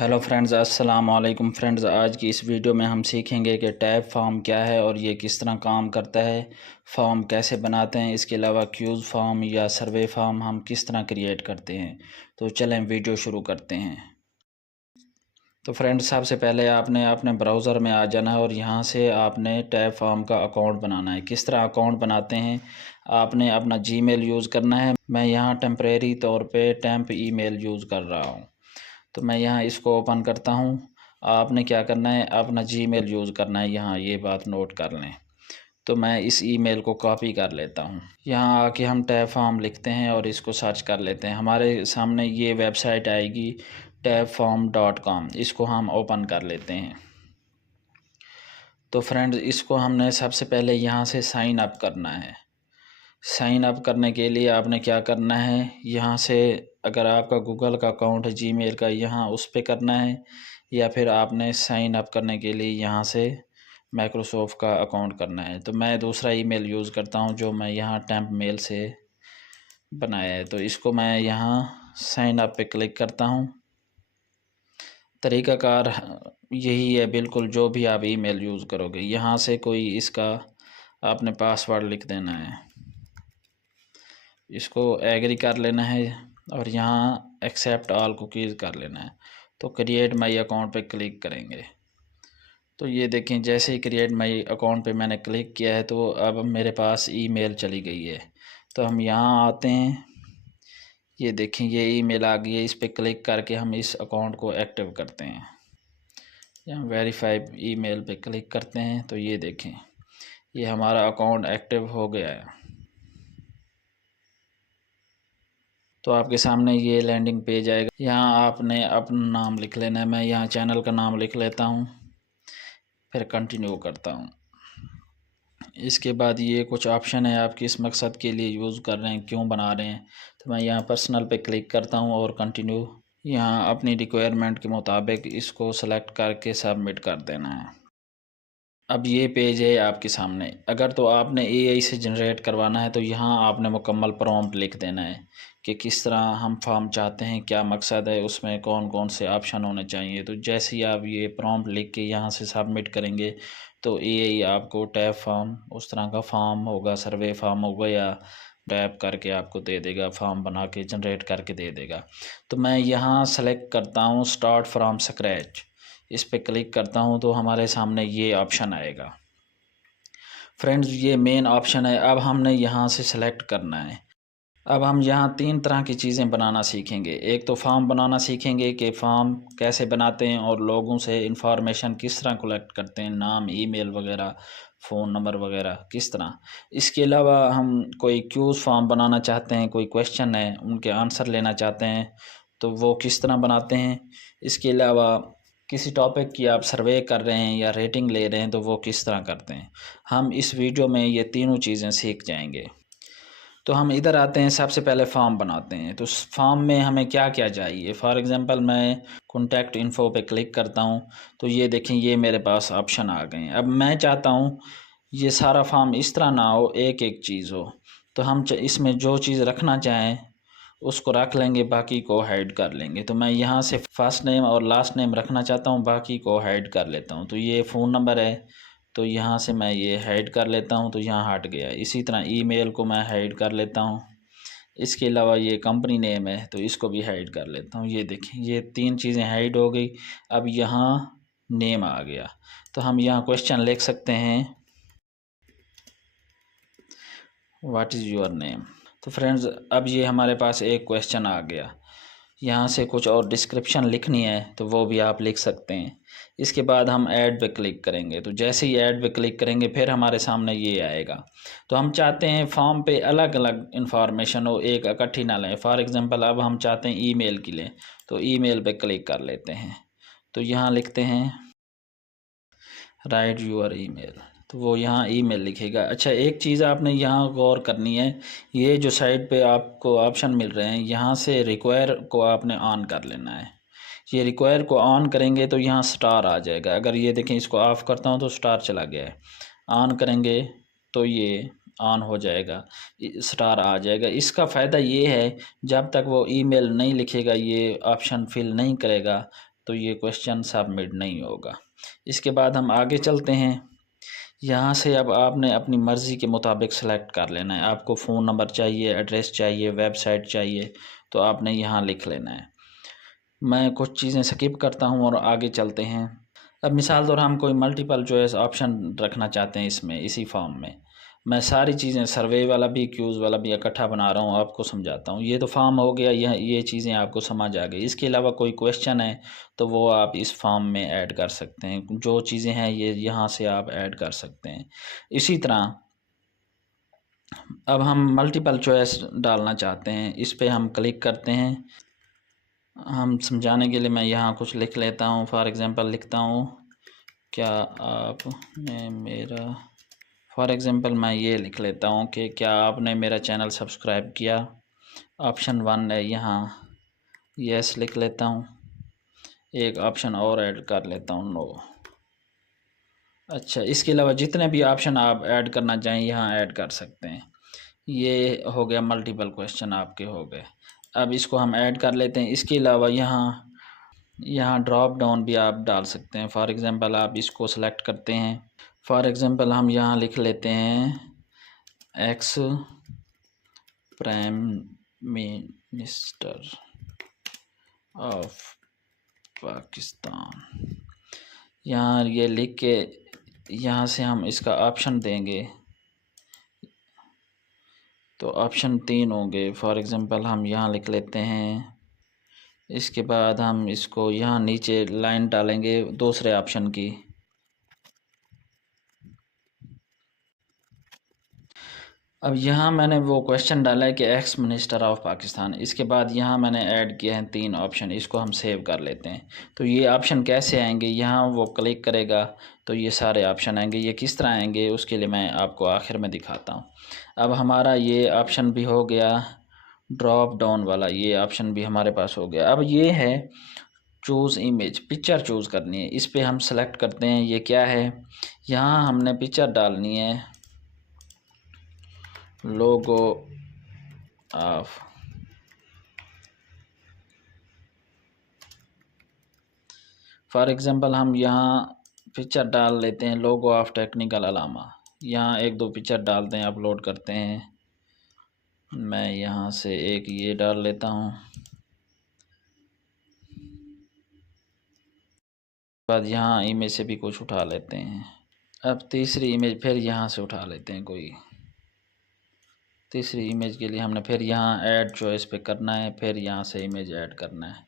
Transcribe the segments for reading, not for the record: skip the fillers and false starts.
Hello friends, अस्सलाम वालेकुम friends. आज की इस वीडियो में हम सीखेंगे कि टैब फॉर्म क्या है और ये किस तरह काम करता है, फॉर्म कैसे बनाते हैं, इसके अलावा क्यूज़ फॉर्म या सर्वे फॉर्म हम किस तरह क्रिएट करते हैं। तो चलें वीडियो शुरू करते हैं। तो फ्रेंड्स, सबसे पहले आपने अपने ब्राउज़र में आ जाना है और यहाँ से आपने टैब फॉर्म का अकाउंट बनाना है। किस तरह अकाउंट बनाते हैं, आपने अपना जीमेल यूज़ करना है। मैं यहाँ टेम्परेरी तौर पे टेम्प ईमेल यूज़ कर रहा हूँ, तो मैं यहाँ इसको ओपन करता हूँ। आपने क्या करना है, अपना जीमेल यूज़ करना है। यहाँ ये बात नोट कर लें। तो मैं इस ईमेल को कॉपी कर लेता हूँ। यहाँ आके हम टैब फॉर्म लिखते हैं और इसको सर्च कर लेते हैं। हमारे सामने ये वेबसाइट आएगी tabform.com। इसको हम ओपन कर लेते हैं। तो फ्रेंड्स, इसको हमने सबसे पहले यहाँ से साइन अप करना है। साइन अप करने के लिए आपने क्या करना है, यहाँ से अगर आपका गूगल का अकाउंट है जीमेल का, यहाँ उस पर करना है, या फिर आपने साइन अप करने के लिए यहाँ से माइक्रोसॉफ्ट का अकाउंट करना है। तो मैं दूसरा ईमेल यूज़ करता हूँ जो मैं यहाँ टेम्प मेल से बनाया है। तो इसको मैं यहाँ साइन अप पे क्लिक करता हूँ। तरीक़ाकार यही है बिल्कुल, जो भी आप ईमेल यूज़ करोगे। यहाँ से कोई इसका आपने पासवर्ड लिख देना है, इसको एग्री कर लेना है और यहाँ एक्सेप्ट ऑल कुकीज़ कर लेना है। तो क्रिएट माई अकाउंट पे क्लिक करेंगे। तो ये देखें, जैसे ही क्रिएट माई अकाउंट पे मैंने क्लिक किया है तो अब मेरे पास ईमेल चली गई है। तो हम यहाँ आते हैं, ये देखें ये ईमेल आ गई है। इस पर क्लिक करके हम इस अकाउंट को एक्टिव करते हैं। यहाँ वेरीफाई ईमेल पे क्लिक करते हैं तो ये देखें, ये हमारा अकाउंट एक्टिव हो गया है। तो आपके सामने ये लैंडिंग पेज आएगा। यहाँ आपने अपना नाम लिख लेना है। मैं यहाँ चैनल का नाम लिख लेता हूँ, फिर कंटिन्यू करता हूँ। इसके बाद ये कुछ ऑप्शन है, आप किस मकसद के लिए यूज़ कर रहे हैं, क्यों बना रहे हैं। तो मैं यहाँ पर्सनल पे क्लिक करता हूँ और कंटिन्यू। यहाँ अपनी रिक्वायरमेंट के मुताबिक इसको सेलेक्ट करके सबमिट कर देना है। अब ये पेज है आपके सामने। अगर तो आपने एआई से जनरेट करवाना है तो यहाँ आपने मुकम्मल प्रॉम्प्ट लिख देना है कि किस तरह हम फॉर्म चाहते हैं, क्या मकसद है, उसमें कौन कौन से ऑप्शन होने चाहिए। तो जैसे ही आप ये प्रॉम्प्ट लिख के यहाँ से सबमिट करेंगे तो एआई आपको टैब फॉर्म, उस तरह का फॉर्म होगा, सर्वे फॉर्म होगा, या टैप करके आपको दे देगा, फॉर्म बना के जनरेट करके दे देगा। तो मैं यहाँ सेलेक्ट करता हूँ स्टार्ट फ्रॉम स्क्रैच। इस पर क्लिक करता हूँ तो हमारे सामने ये ऑप्शन आएगा। फ्रेंड्स, ये मेन ऑप्शन है। अब हमने यहाँ से सेलेक्ट करना है। अब हम यहाँ 3 तरह की चीज़ें बनाना सीखेंगे। एक तो फॉर्म बनाना सीखेंगे कि फॉर्म कैसे बनाते हैं और लोगों से इंफॉर्मेशन किस तरह कलेक्ट करते हैं, नाम, ईमेल वगैरह, फ़ोन नंबर वगैरह किस तरह। इसके अलावा हम कोई क्यूज़ फॉर्म बनाना चाहते हैं, कोई क्वेश्चन है उनके आंसर लेना चाहते हैं तो वो किस तरह बनाते हैं। इसके अलावा किसी टॉपिक की आप सर्वे कर रहे हैं या रेटिंग ले रहे हैं तो वो किस तरह करते हैं। हम इस वीडियो में ये तीनों चीज़ें सीख जाएंगे। तो हम इधर आते हैं, सबसे पहले फॉर्म बनाते हैं। तो फॉर्म में हमें क्या क्या चाहिए। फॉर एग्ज़ाम्पल मैं कॉन्टैक्ट इन्फो पे क्लिक करता हूँ तो ये देखें, ये मेरे पास ऑप्शन आ गए हैं। अब मैं चाहता हूँ ये सारा फॉर्म इस तरह ना हो, एक एक चीज़ हो। तो हम इसमें जो चीज़ रखना चाहें उसको रख लेंगे, बाकी को हाइड कर लेंगे। तो मैं यहाँ से फर्स्ट नेम और लास्ट नेम रखना चाहता हूँ, बाकी को हाइड कर लेता हूँ। तो ये फ़ोन नंबर है तो यहाँ से मैं ये हाइड कर लेता हूँ, तो यहाँ हट गया। इसी तरह ईमेल को मैं हाइड कर लेता हूँ। इसके अलावा ये कंपनी नेम है तो इसको भी हाइड कर लेता हूँ। ये देखें, ये 3 चीज़ें हाइड हो गई। अब यहाँ नेम आ गया तो हम यहाँ क्वेश्चन लिख सकते हैं, व्हाट इज़ योर नेम। तो फ्रेंड्स, अब ये हमारे पास एक क्वेश्चन आ गया। यहाँ से कुछ और डिस्क्रिप्शन लिखनी है तो वो भी आप लिख सकते हैं। इसके बाद हम ऐड पे क्लिक करेंगे। तो जैसे ही ऐड पे क्लिक करेंगे फिर हमारे सामने ये आएगा। तो हम चाहते हैं फॉर्म पे अलग अलग इंफॉर्मेशन हो, एक इकट्ठी ना लें। फॉर एग्ज़ाम्पल अब हम चाहते हैं ईमेल की लें तो ईमेल पे क्लिक कर लेते हैं। तो यहाँ लिखते हैं राइट यूर ईमेल, तो वो यहाँ ईमेल लिखेगा। अच्छा, एक चीज़ आपने यहाँ गौर करनी है, ये जो साइड पे आपको ऑप्शन मिल रहे हैं यहाँ से रिक्वायर को आपने ऑन कर लेना है। ये रिक्वायर को ऑन करेंगे तो यहाँ स्टार आ जाएगा। अगर ये देखें, इसको ऑफ़ करता हूँ तो स्टार चला गया है। ऑन करेंगे तो ये ऑन हो जाएगा, स्टार आ जाएगा। इसका फ़ायदा ये है, जब तक वो ईमेल नहीं लिखेगा, ये ऑप्शन फिल नहीं करेगा, तो ये क्वेश्चन सबमिट नहीं होगा। इसके बाद हम आगे चलते हैं। यहाँ से अब आपने अपनी मर्ज़ी के मुताबिक सेलेक्ट कर लेना है। आपको फ़ोन नंबर चाहिए, एड्रेस चाहिए, वेबसाइट चाहिए, तो आपने यहाँ लिख लेना है। मैं कुछ चीज़ें स्किप करता हूँ और आगे चलते हैं। अब मिसाल तौर हम कोई मल्टीपल चॉइस ऑप्शन रखना चाहते हैं इसमें, इसी फॉर्म में। मैं सारी चीज़ें सर्वे वाला भी, क्यूज़ वाला भी इकट्ठा बना रहा हूँ, आपको समझाता हूँ। ये तो फॉर्म हो गया, ये चीज़ें आपको समझ आ गई। इसके अलावा कोई क्वेश्चन है तो वो आप इस फॉर्म में ऐड कर सकते हैं। जो चीज़ें हैं ये यहाँ से आप ऐड कर सकते हैं। इसी तरह अब हम मल्टीपल चॉइस डालना चाहते हैं, इस पे हम क्लिक करते हैं। हम समझाने के लिए मैं यहाँ कुछ लिख लेता हूँ। फॉर एग्ज़ाम्पल लिखता हूँ, क्या आपने मेरा, फॉर एग्ज़ाम्पल मैं ये लिख लेता हूँ कि क्या आपने मेरा चैनल सब्सक्राइब किया। ऑप्शन 1 है, यहाँ यस लिख लेता हूँ। एक ऑप्शन और ऐड कर लेता हूँ, नो। अच्छा, इसके अलावा जितने भी ऑप्शन आप ऐड करना चाहें यहाँ ऐड कर सकते हैं। ये हो गया, मल्टीपल क्वेश्चन आपके हो गए। अब इसको हम ऐड कर लेते हैं। इसके अलावा यहाँ ड्रॉप डाउन भी आप डाल सकते हैं। फॉर एग्ज़ाम्पल आप इसको सेलेक्ट करते हैं। फॉर एग्ज़ाम्पल हम यहाँ लिख लेते हैं ex prime minister of Pakistan. यहाँ ये लिख के यहाँ से हम इसका ऑप्शन देंगे तो ऑप्शन 3 होंगे। फॉर एग्ज़ाम्पल हम यहाँ लिख लेते हैं। इसके बाद हम इसको यहाँ नीचे लाइन डालेंगे दूसरे ऑप्शन की। अब यहाँ मैंने वो क्वेश्चन डाला है कि एक्स मिनिस्टर ऑफ पाकिस्तान। इसके बाद यहाँ मैंने ऐड किए हैं 3 ऑप्शन, इसको हम सेव कर लेते हैं। तो ये ऑप्शन कैसे आएंगे, यहाँ वो क्लिक करेगा तो ये सारे ऑप्शन आएंगे। ये किस तरह आएंगे उसके लिए मैं आपको आखिर में दिखाता हूँ। अब हमारा ये ऑप्शन भी हो गया, ड्रॉप डाउन वाला ये ऑप्शन भी हमारे पास हो गया। अब ये है चूज़ इमेज, पिक्चर चूज़ करनी है। इस पर हम सेलेक्ट करते हैं, ये क्या है, यहाँ हमने पिक्चर डालनी है, लोगो ऑफ फॉर एग्ज़ाम्पल हम यहाँ पिक्चर डाल लेते हैं, लोगो ऑफ टेक्निकल अलामा। यहाँ 1-2 पिक्चर डालते हैं, अपलोड करते हैं। मैं यहाँ से एक ये डाल लेता हूँ। बाद यहाँ इमेज से भी कुछ उठा लेते हैं। अब तीसरी इमेज फिर यहाँ से उठा लेते हैं कोई। तीसरी इमेज के लिए हमने फिर यहाँ ऐड चॉइस पे करना है, फिर यहाँ से इमेज ऐड करना है।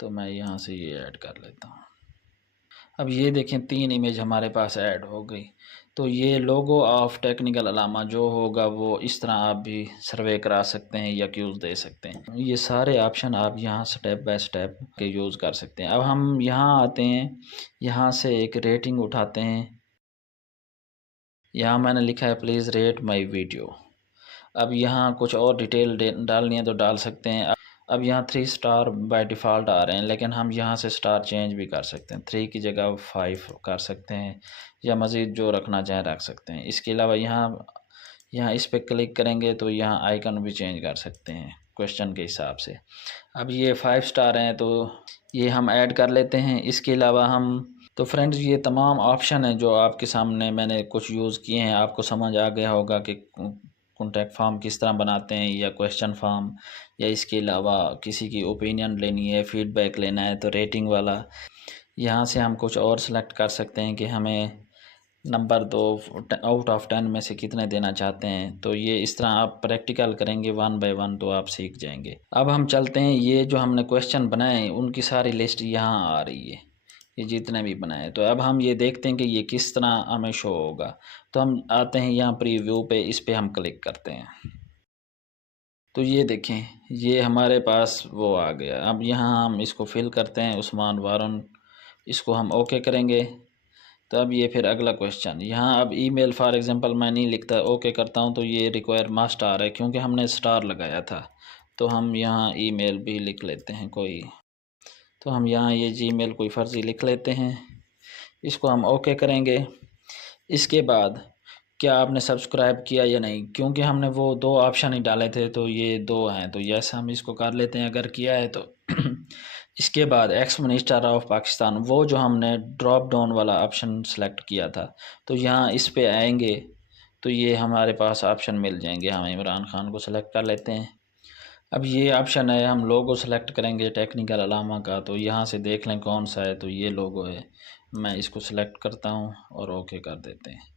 तो मैं यहाँ से ये ऐड कर लेता हूँ। अब ये देखें 3 इमेज हमारे पास ऐड हो गई। तो ये लोगो ऑफ टेक्निकल अलामा जो होगा वो इस तरह आप भी सर्वे करा सकते हैं या क्यूज़ दे सकते हैं। ये सारे ऑप्शन आप यहाँ स्टेप बाय स्टेप के यूज़ कर सकते हैं। अब हम यहाँ आते हैं, यहाँ से एक रेटिंग उठाते हैं। यहाँ मैंने लिखा है प्लीज़ रेट माई वीडियो। अब यहाँ कुछ और डिटेल डालनी है तो डाल सकते हैं। अब यहाँ 3 स्टार बाय डिफ़ॉल्ट आ रहे हैं, लेकिन हम यहाँ से स्टार चेंज भी कर सकते हैं। 3 की जगह 5 कर सकते हैं या मज़ीद जो रखना चाहें रख सकते हैं। इसके अलावा यहाँ इस पर क्लिक करेंगे तो यहाँ आइकन भी चेंज कर सकते हैं क्वेश्चन के हिसाब से। अब ये 5 स्टार हैं तो ये हम ऐड कर लेते हैं। इसके अलावा तो फ्रेंड्स ये तमाम ऑप्शन हैं जो आपके सामने मैंने कुछ यूज़ किए हैं। आपको समझ आ गया होगा कि कॉन्टैक्ट फॉर्म किस तरह बनाते हैं या क्वेश्चन फॉर्म, या इसके अलावा किसी की ओपिनियन लेनी है, फ़ीडबैक लेना है तो रेटिंग वाला। यहाँ से हम कुछ और सेलेक्ट कर सकते हैं कि हमें नंबर 2 आउट ऑफ 10 में से कितने देना चाहते हैं। तो ये इस तरह आप प्रैक्टिकल करेंगे 1 बाय 1 तो आप सीख जाएंगे। अब हम चलते हैं, ये जो हमने क्वेश्चन बनाए उनकी सारी लिस्ट यहाँ आ रही है, ये जितने भी बनाए। तो अब हम ये देखते हैं कि ये किस तरह हमें शो होगा। तो हम आते हैं यहाँ प्रीव्यू पे, इस पे हम क्लिक करते हैं। तो ये देखें ये हमारे पास वो आ गया। अब यहाँ हम इसको फिल करते हैं, उस्मान वारुन, इसको हम ओके करेंगे। तो अब ये फिर अगला क्वेश्चन, यहाँ अब ईमेल फॉर एग्ज़ाम्पल मैं नहीं लिखता, ओके करता हूँ तो ये रिक्वायर मस्ट आ रहा है क्योंकि हमने स्टार लगाया था। तो हम यहाँ ईमेल भी लिख लेते हैं कोई। तो हम यहाँ ये जीमेल कोई फ़र्ज़ी लिख लेते हैं, इसको हम ओके करेंगे। इसके बाद क्या आपने सब्सक्राइब किया या नहीं, क्योंकि हमने वो 2 ऑप्शन ही डाले थे तो ये 2 हैं तो यस हम इसको कर लेते हैं। अगर किया है तो इसके बाद एक्स मिनिस्टर ऑफ पाकिस्तान, वो जो हमने ड्रॉप डाउन वाला ऑप्शन सेलेक्ट किया था, तो यहाँ इस पे आएंगे तो ये हमारे पास ऑप्शन मिल जाएंगे। हम इमरान खान को सेलेक्ट कर लेते हैं। अब ये ऑप्शन है, हम लोगो सेलेक्ट करेंगे टेक्निकल अलामा का, तो यहाँ से देख लें कौन सा है, तो ये लोगो है। मैं इसको सेलेक्ट करता हूँ और ओके कर देते हैं।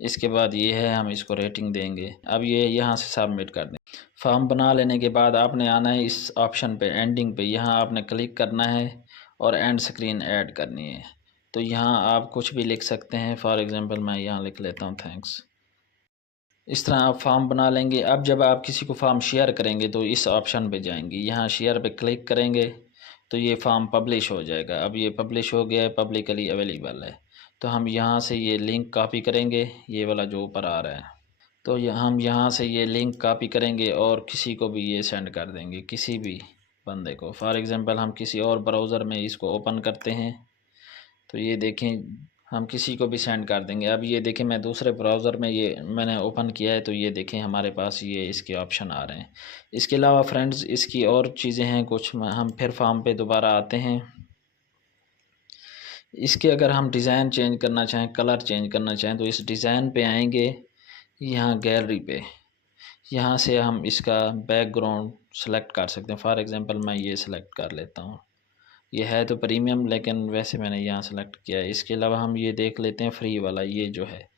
इसके बाद ये है, हम इसको रेटिंग देंगे। अब ये यहाँ से सबमिट कर दें। फॉर्म बना लेने के बाद आपने आना है इस ऑप्शन पे एंडिंग पे, यहाँ आपने क्लिक करना है और एंड स्क्रीन ऐड करनी है। तो यहाँ आप कुछ भी लिख सकते हैं, फॉर एग्ज़ाम्पल मैं यहाँ लिख लेता हूँ थैंक्स। इस तरह आप फॉर्म बना लेंगे। अब जब आप किसी को फॉर्म शेयर करेंगे तो इस ऑप्शन पे जाएंगे, यहाँ शेयर पे क्लिक करेंगे तो ये फॉर्म पब्लिश हो जाएगा। अब ये पब्लिश हो गया है, पब्लिकली अवेलेबल है। तो हम यहाँ से ये लिंक कॉपी करेंगे, ये वाला जो ऊपर आ रहा है, तो हम यहाँ से ये लिंक कॉपी करेंगे और किसी को भी ये सेंड कर देंगे, किसी भी बंदे को। फॉर एग्ज़ाम्पल हम किसी और ब्राउज़र में इसको ओपन करते हैं, तो ये देखें हम किसी को भी सेंड कर देंगे। अब ये देखें मैं दूसरे ब्राउज़र में ये मैंने ओपन किया है, तो ये देखें हमारे पास ये इसके ऑप्शन आ रहे हैं। इसके अलावा फ्रेंड्स इसकी और चीज़ें हैं कुछ, हम फिर फॉर्म पे दोबारा आते हैं। इसके अगर हम डिज़ाइन चेंज करना चाहें, कलर चेंज करना चाहें, तो इस डिज़ाइन पे आएंगे, यहाँ गैलरी पे, यहाँ से हम इसका बैकग्राउंड सेलेक्ट कर सकते हैं। फॉर एग्ज़ाम्पल मैं ये सेलेक्ट कर लेता हूँ। ये है तो प्रीमियम, लेकिन वैसे मैंने यहाँ सेलेक्ट किया है। इसके अलावा हम ये देख लेते हैं फ्री वाला, ये जो है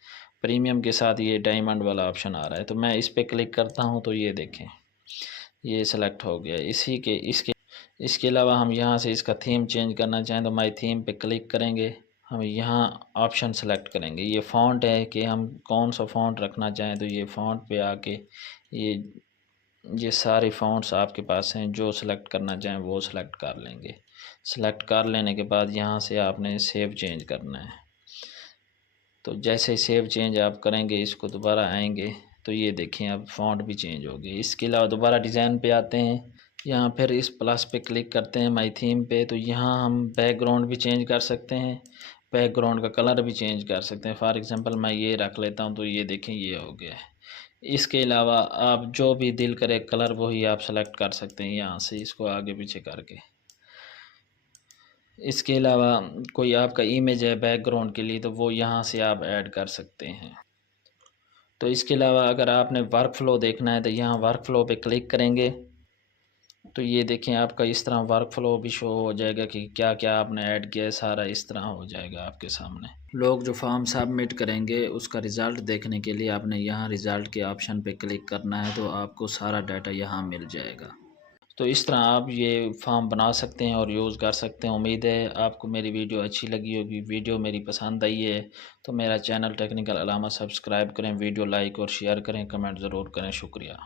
प्रीमियम के साथ ये डायमंड वाला ऑप्शन आ रहा है, तो मैं इस पर क्लिक करता हूँ तो ये देखें ये सेलेक्ट हो गया। इसके अलावा हम यहाँ से इसका थीम चेंज करना चाहें तो माई थीम पे क्लिक करेंगे, हम यहाँ ऑप्शन सेलेक्ट करेंगे। ये फ़ॉन्ट है कि हम कौन सा फ़ॉन्ट रखना चाहें, तो ये फ़ॉन्ट पे आके ये सारे फ़ॉन्ट्स आपके पास हैं, जो सेलेक्ट करना चाहें वो सेलेक्ट कर लेंगे। सेलेक्ट कर लेने के बाद यहाँ से आपने सेव चेंज करना है। तो जैसे सेव चेंज आप करेंगे, इसको दोबारा आएंगे तो ये देखें अब फ़ॉन्ट भी चेंज हो गई। इसके अलावा दोबारा डिज़ाइन पे आते हैं, यहाँ फिर इस प्लस पे क्लिक करते हैं माई थीम पे, तो यहाँ हम बैकग्राउंड भी चेंज कर सकते हैं, बैकग्राउंड का कलर भी चेंज कर सकते हैं। फॉर एग्ज़ाम्पल मैं ये रख लेता हूँ, तो ये देखें ये हो गया है। इसके अलावा आप जो भी दिल करे कलर वही आप सेलेक्ट कर सकते हैं यहाँ से, इसको आगे पीछे करके। इसके अलावा कोई आपका इमेज है बैकग्राउंड के लिए, तो वो यहाँ से आप ऐड कर सकते हैं। तो इसके अलावा अगर आपने वर्क फ़्लो देखना है तो यहाँ वर्क फ़्लो पे क्लिक करेंगे, तो ये देखें आपका इस तरह वर्क फ़्लो भी शो हो जाएगा कि क्या क्या आपने ऐड किया है, सारा इस तरह हो जाएगा आपके सामने। लोग जो फॉर्म सबमिट करेंगे उसका रिज़ल्ट देखने के लिए आपने यहाँ रिज़ल्ट के ऑप्शन पे क्लिक करना है, तो आपको सारा डाटा यहाँ मिल जाएगा। तो इस तरह आप ये फॉर्म बना सकते हैं और यूज़ कर सकते हैं। उम्मीद है आपको मेरी वीडियो अच्छी लगी होगी। वीडियो मेरी पसंद आई है तो मेरा चैनल टेक्निकल अलामा सब्सक्राइब करें, वीडियो लाइक और शेयर करें, कमेंट ज़रूर करें। शुक्रिया।